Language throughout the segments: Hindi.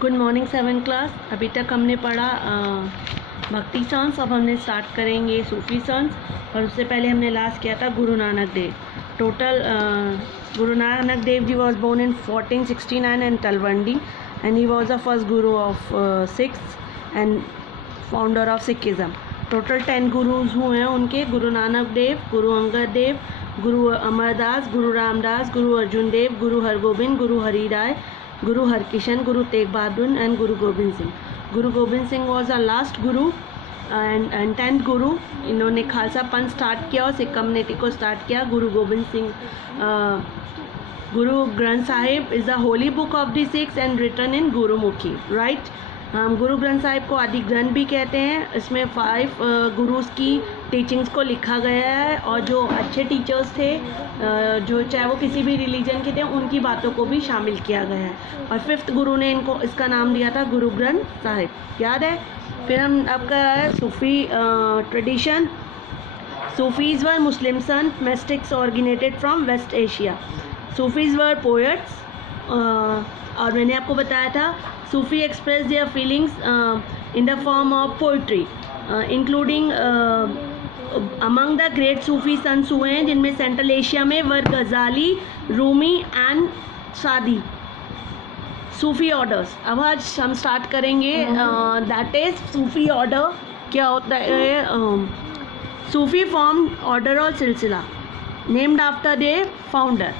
Good morning 7th class. अभी तक हमने पढ़ा भक्ति सॉन्ग्स। अब हमने स्टार्ट करेंगे सूफी सॉन्ग्स। और उससे पहले हमने लास्ट किया था गुरु Nanak Dev. Total Guru Nanak Dev ji was born in 1469 in Talwandi and he was the first Guru of Sikhs and founder of Sikhism. Total 10 gurus हुए हैं उनके। गुरु नानक देव, गुरु अंगद देव, गुरु अमरदास, गुरु रामदास, गुरु अर्जुन देव, गुरु हरगोबिंद, गुरु हरिराय, गुरु Harkishan, Guru Tegh Bahadur and Guru Gobind Singh. Guru Gobind Singh was a last Guru and 10th गुरु। इन्होंने खालसा पंथ स्टार्ट किया और सिख कम्युनिटी को स्टार्ट किया। Guru Gobind Singh Guru Granth Sahib is the holy book of the Sikhs and written in Gurmukhi, right. हम गुरु ग्रंथ साहिब को आदि ग्रंथ भी कहते हैं। इसमें 5 गुरुज की टीचिंग्स को लिखा गया है और जो अच्छे टीचर्स थे, जो चाहे वो किसी भी रिलीजन के थे, उनकी बातों को भी शामिल किया गया है। और 5th गुरु ने इनको इसका नाम दिया था गुरु ग्रंथ साहिब, याद है। फिर हम आपका है सूफ़ी tradition. Sufis were Muslim sant mystics originated from West Asia. Sufis were poets और मैंने आपको बताया था Sufi express their feelings in the form of poetry including among the great Sufi saints हुए हैं जिनमें सेंट्रल एशिया में वर गज़ाली, रूमी एंड सादी। सूफ़ी ऑर्डर्स अब आज हम स्टार्ट करेंगे। दैट इज़ सूफ़ी ऑर्डर क्या होता है। सूफ़ी फॉर्म ऑर्डर और सिलसिला नेम्ड आफ्टर द फाउंडर।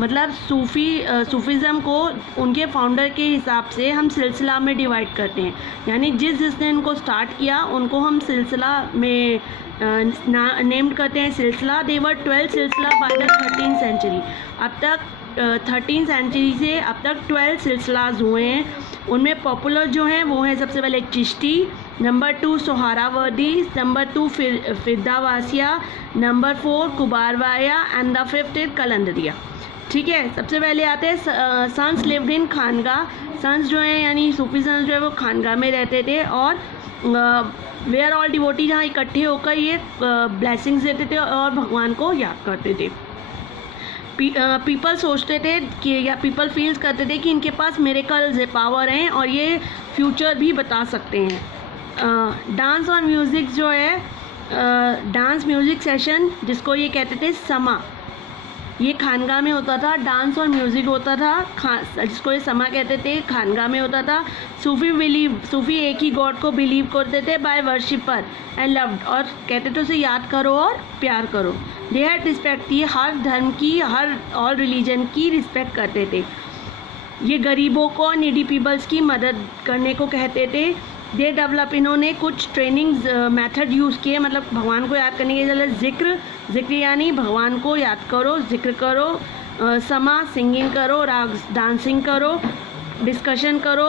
मतलब सूफीज़म को उनके फाउंडर के हिसाब से हम सिलसिला में डिवाइड करते हैं। यानी जिसने इनको स्टार्ट किया उनको हम सिलसिला में नेम्ड करते हैं सिलसिला। दे वर 12 सिलसिला बाय द 13th सेंचुरी। अब तक 13th सेंचुरी से अब तक 12 सिलसिलाज हुए हैं। उनमें पॉपुलर जो हैं वो हैं सबसे पहले Chishti, number 2 Suhrawardi, number 2 Firdausia, number 4 Kubrawiya and the 5th is Qalandariya. ठीक है, सबसे पहले आते हैं saints lived in khanqah. Saints जो है यानी सूफी संस जो है वो खानगाह में रहते थे और वेयर ऑल डिवोटी जहाँ इकट्ठे होकर ये ब्लेसिंग्स देते थे और भगवान को याद करते थे। पीपल सोचते थे कि या पीपल फील्स करते थे कि इनके पास मिरेकल्स पावर हैं और ये फ्यूचर भी बता सकते हैं। डांस और म्यूज़िक जो है डांस म्यूज़िक सेशन जिसको ये कहते थे समा, ये खानगाह में होता था। डांस और म्यूज़िक होता था जिसको ये समा कहते थे, खानगाह में होता था। सूफ़ी एक ही गॉड को बिलीव करते थे बाय वर्शिपर एंड लव्ड, और कहते थे उसे याद करो और प्यार करो। दे हैड रिस्पेक्ट, ये हर धर्म की हर ऑल रिलीजन की रिस्पेक्ट करते थे। ये गरीबों को नीडी पीपल्स की मदद करने को कहते थे। दे डेवलप, इन्होंने कुछ ट्रेनिंग्स मेथड यूज़ किए, मतलब भगवान को याद करने के लिए जिक्र यानी भगवान को याद करो, जिक्र करो। समा सिंगिंग करो, राग डांसिंग करो, डिस्कशन करो।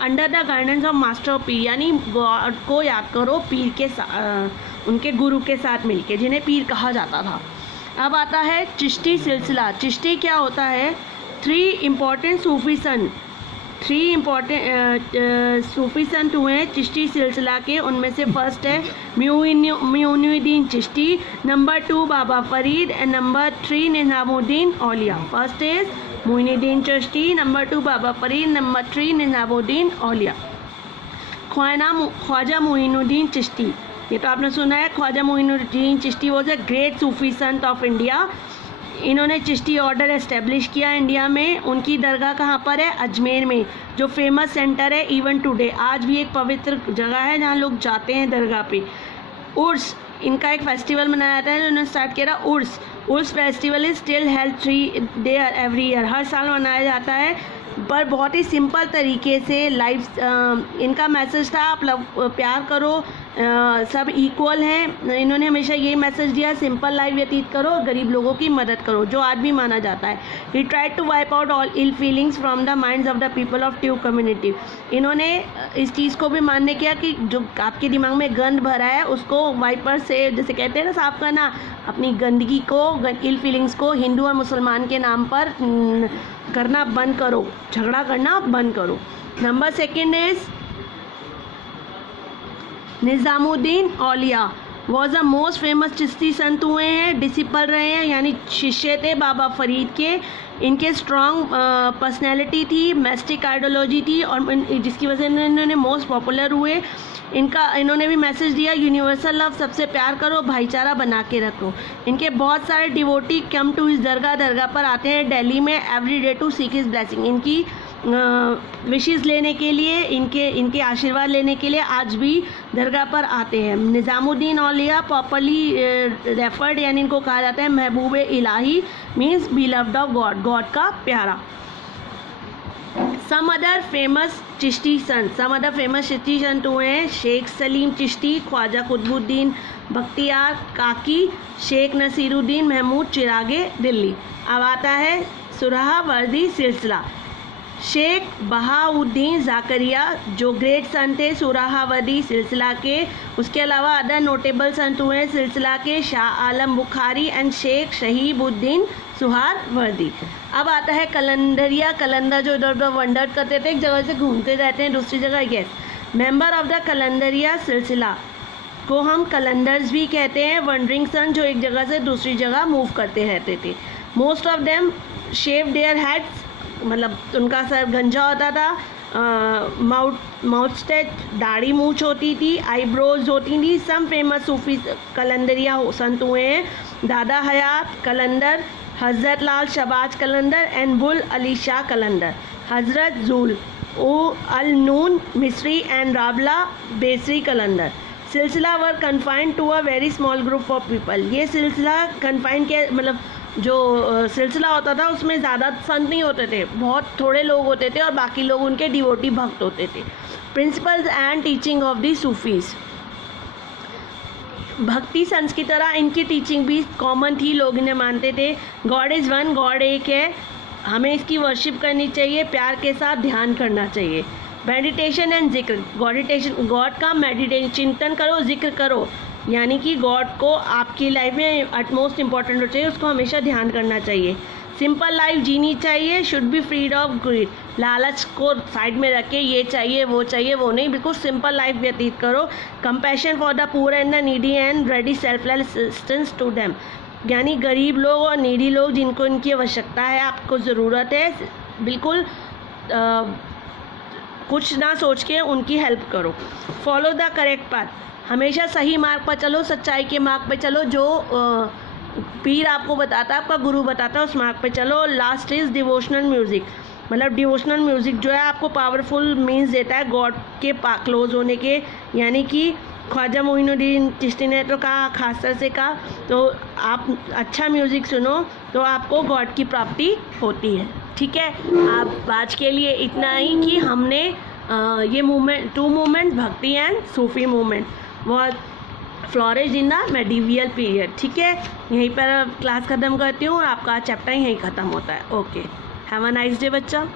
Under the guidance of master पीर, यानी गॉड को याद करो पीर के उनके गुरु के साथ मिलके, जिन्हें पीर कहा जाता था। अब आता है चिश्ती सिलसिला। चिश्ती क्या होता है। 3 इम्पॉर्टेंट सूफी संत हुए हैं चिश्ती सिलसिला के। उनमें से फर्स्ट है Moinuddin Chishti, number 2 Baba Farid and number 3 Nizamuddin Auliya. First is Moinuddin Chishti, number 2 Baba Farid, number 3 Nizamuddin Auliya. Khwaja Moinuddin Chishti, ये तो आपने सुना है। Khwaja Moinuddin Chishti was a great Sufi sant of India. इन्होंने चिश्ती ऑर्डर एस्टेब्लिश किया इंडिया में। उनकी दरगाह कहाँ पर है, अजमेर में, जो फेमस सेंटर है इवन टुडे। आज भी एक पवित्र जगह है जहाँ लोग जाते हैं दरगाह पे। उर्स, इनका एक फेस्टिवल मनाया जाता है जो उन्होंने स्टार्ट किया था। Urs festival is still held 3 day every year, हर साल मनाया जाता है, पर बहुत ही सिंपल तरीके से। इनका मैसेज था आप लोग प्यार करो, सब इक्वल हैं। इन्होंने हमेशा ये मैसेज दिया सिंपल लाइफ व्यतीत करो, गरीब लोगों की मदद करो, जो आज भी माना जाता है। He tried to wipe out all ill feelings from the minds of the people of tube community. इन्होंने इस चीज़ को भी मान्य किया कि जो आपके दिमाग में गंद भरा है उसको वाइपर से, जैसे कहते हैं ना, साफ करना, अपनी गंदगी को, इल फीलिंग्स को हिंदू और मुसलमान के नाम पर करना बंद करो, झगड़ा करना बंद करो। Number 2 is Nizamuddin Auliya. Was the most famous Chishti संत हुए हैं, डिसिपल रहे हैं, यानी शिष्य थे बाबा फरीद के। इनके स्ट्रॉन्ग पर्सनैलिटी थी, मैस्टिक आइडियोलॉजी थी, और जिसकी वजह से इन्होंने मोस्ट पॉपुलर हुए। इन्होंने भी मैसेज दिया, यूनिवर्सल लव, सबसे प्यार करो, भाईचारा बना के रखो। इनके बहुत सारे डिवोटी कम टू हिज दरगाह पर आते हैं दिल्ली में every day to seek his blessing. इनकी विशेस लेने के लिए, इनके आशीर्वाद लेने के लिए आज भी दरगाह पर आते हैं। निज़ामुद्दीन औलिया प्रॉपरली रेफर्ड, यानी इनको कहा जाता है Mehboob Ilahi, means beloved of God, God का प्यारा। सम अदर फेमस चिश्ती संत हुए हैं, शेख सलीम चिश्ती, ख्वाजा कुतुबुद्दीन बख्तियार काकी, शेख नसीरुद्दीन महमूद चिरागे दिल्ली। अब आता है सुहरावर्दी सिलसिला। शेख बहाउद्दीन ज़ाकरिया जो ग्रेट संत थे सुहरावर्दी सिलसिला के। उसके अलावा अदर नोटेबल संत हुए हैं सिलसिला के शाह आलम बुखारी एंड शेख शहीबुद्दीन सुहरावर्दी। अब आता है कलंदरिया। कलंदर जो इधर उधर वंडर करते थे, एक जगह से घूमते रहते हैं दूसरी जगह। Yes, member of the Kalandaria सिलसिला को हम कलंदर्स भी कहते हैं, वंडरिंग सन जो एक जगह से दूसरी जगह मूव करते रहते थे। Most of them shave their heads, मतलब उनका सर गंजा होता था, माउथ स्टेच, दाढ़ी मूछ होती थी, आईब्रोज होती थी। सम फेमस सूफी कलंदरिया संत हुए हैं, दादा हयात कलंदर, हज़रत लाल शहबाज कलंदर एंड बुल अली शाह कलंदर, हज़रत जुल अल नून मिस्री एंड राबला बेसरी कलंदर। सिलसिला were confined to a very small group of people. ये सिलसिला कन्फाइंड के मतलब जो सिलसिला होता था उसमें ज़्यादा संत नहीं होते थे, बहुत थोड़े लोग होते थे और बाकी लोग उनके डिवोटी भक्त होते थे। Principles and teaching of the Sufis. भक्ति संत की तरह इनकी टीचिंग भी कॉमन थी, लोग इन्हें मानते थे। गॉड इज़ वन, गॉड एक है, हमें इसकी वर्शिप करनी चाहिए, प्यार के साथ ध्यान करना चाहिए। मेडिटेशन एंड जिक्र। गॉड का मेडिटेशन, चिंतन करो, जिक्र करो, यानी कि गॉड को आपकी लाइफ में अटमोस्ट इम्पॉर्टेंट हो चाहिए, उसको हमेशा ध्यान करना चाहिए। सिंपल लाइफ जीनी चाहिए, should be freed of greed. लालच को साइड में रख के ये चाहिए वो नहीं, बिल्कुल सिंपल लाइफ व्यतीत करो। Compassion for the poor and the needy and ready selfless assistance to them, यानी गरीब लोग और नीडी लोग जिनको इनकी आवश्यकता है, आपको ज़रूरत है, बिल्कुल कुछ ना सोच के उनकी हेल्प करो। फॉलो द करेक्ट पाथ, हमेशा सही मार्ग पर चलो, सच्चाई के मार्ग पर चलो, जो पीर आपको बताता है, आपका गुरु बताता है, उस मार्ग पे चलो। लास्ट इज़ डिवोशनल म्यूज़िक, मतलब डिवोशनल म्यूज़िक जो है आपको पावरफुल मीन्स देता है गॉड के क्लोज होने के, यानी कि ख्वाजा मोइनुद्दीन चिश्ती ने तो कहा, खासतर से कहा, तो आप अच्छा म्यूज़िक सुनो तो आपको गॉड की प्राप्ति होती है। ठीक है, आप आज के लिए इतना ही कि हमने ये मूवमेंट, 2 मूवमेंट, भक्ति एंड सूफी मूवमेंट, बहुत flourish in the medieval period. ठीक है, यहीं पर क्लास ख़त्म करती हूँ और आपका चैप्टर यहीं ख़त्म होता है। Okay, have a nice day बच्चा।